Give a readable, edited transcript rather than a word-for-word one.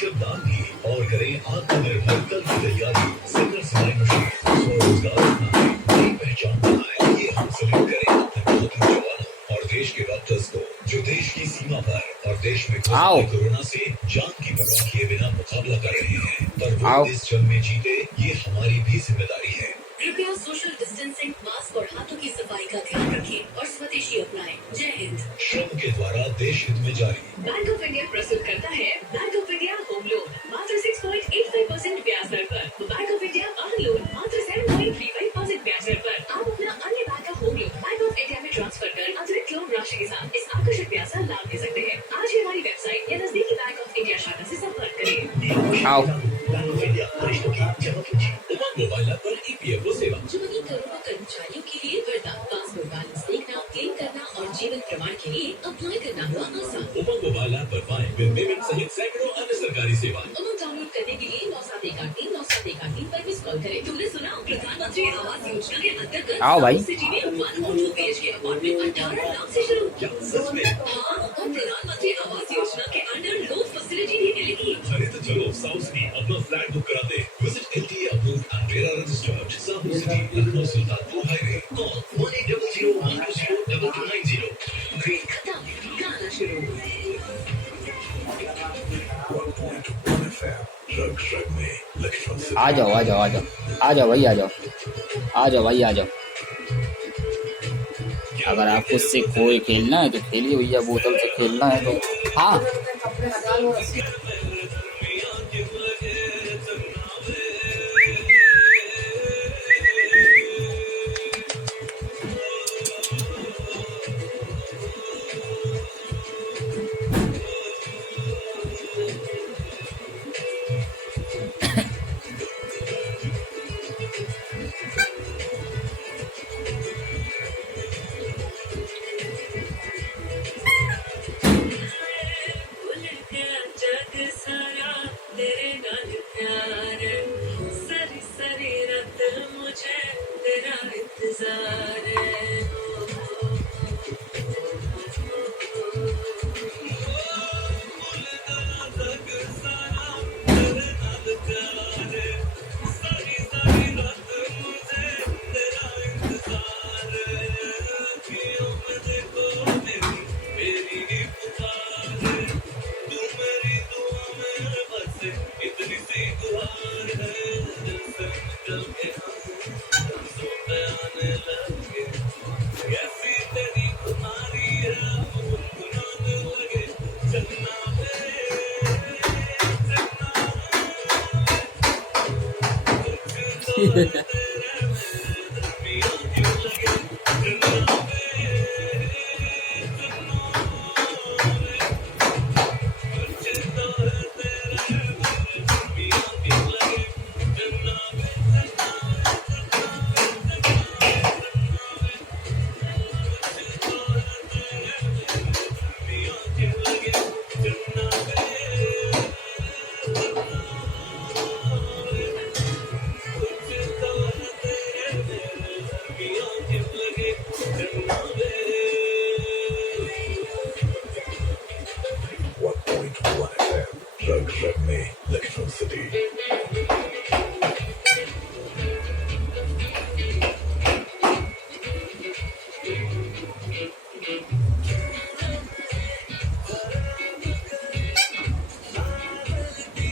दान की और करें आत्मनिर्भर कल की तैयारी। सिंगर सिलाई मशीन स्वरोजगार अपनाएं, नई पहचान बनाएं। ये हम सल्यूट करें अपने बहादुर जवानों और देश के डॉक्टर्स को जो देश की सीमा पर और देश में कोरोना से जान की परवाह किए बिना मुकाबला कर रहे हैं। पर वो इस जंग में जीते, ये हमारी भी जिम्मेदारी है। कृपया सोशल डिस्टेंसिंग, मास्क और हाथों की सफाई का ध्यान रखें और स्वदेशी अपनाएं। जय हिंद। श्रम के द्वारा देश हित में जारी। बैंक ऑफ इंडिया प्रस्तुत करता है bank of India home loan मात्र 6.85% ब्याज दर पर। बैंक ऑफ इंडिया वाहन लोन मात्र 7.35% ब्याज दर पर। आप अपना अन्य बैंक का home loan bank of India में ट्रांसफर कर अतिरिक्त लोन राशि के साथ इस आकर्षक ब्याज का लाभ ले सकते हैं। आज ही हमारी वेबसाइट या नजदीकी बैंक ऑफ इंडिया शाखा से संपर्क करें। बैंक ऑफ इंडिया रिश्तों की जमा पूंजी। उमंग मोबाइल ऐप पर EPFO सेवा। जुबनी करोड़ों कर्मचारियों के लिए वरदान। पासपोर्ट बैलेंस देखना, क्लेम करना और जीवन प्रमाण के लिए अप्लाई करना हुआ आसान। उमंग मोबाइल ऐप पर पाएं बिल पेमेंट सहित सैकड़ों अन्य सरकारी सेवाएं। उमंग डाउनलोड करने के लिए 9713 पर मिस कॉल करें। तुमने सुना प्रधानमंत्री आवास योजना के अंतर्गत सिटी में 1 BHK अपार्टमेंट 18 लाख से शुरू। क्या सच में? हाँ, और प्रधानमंत्री आवास योजना के अंडर लोन फैसिलिटी भी मिलेगी। अरे तो चलो साउथ सिटी अपना फ्लैट बुक कराते। Visit LTA approved and RERA registered south city Lucknow Sultanpur highway. Call 1800-120-2290। Green खत्म, गाना शुरू। आ जाओ आ जाओ आ जाओ आ जाओ भाई, आ जाओ आ जाओ भाई, आ जाओ। अगर आपको इससे कोई खेलना है तो खेलिए भैया, बोतल से खेलना है तो हाँ। Rag Rag में लखनऊ सिटी।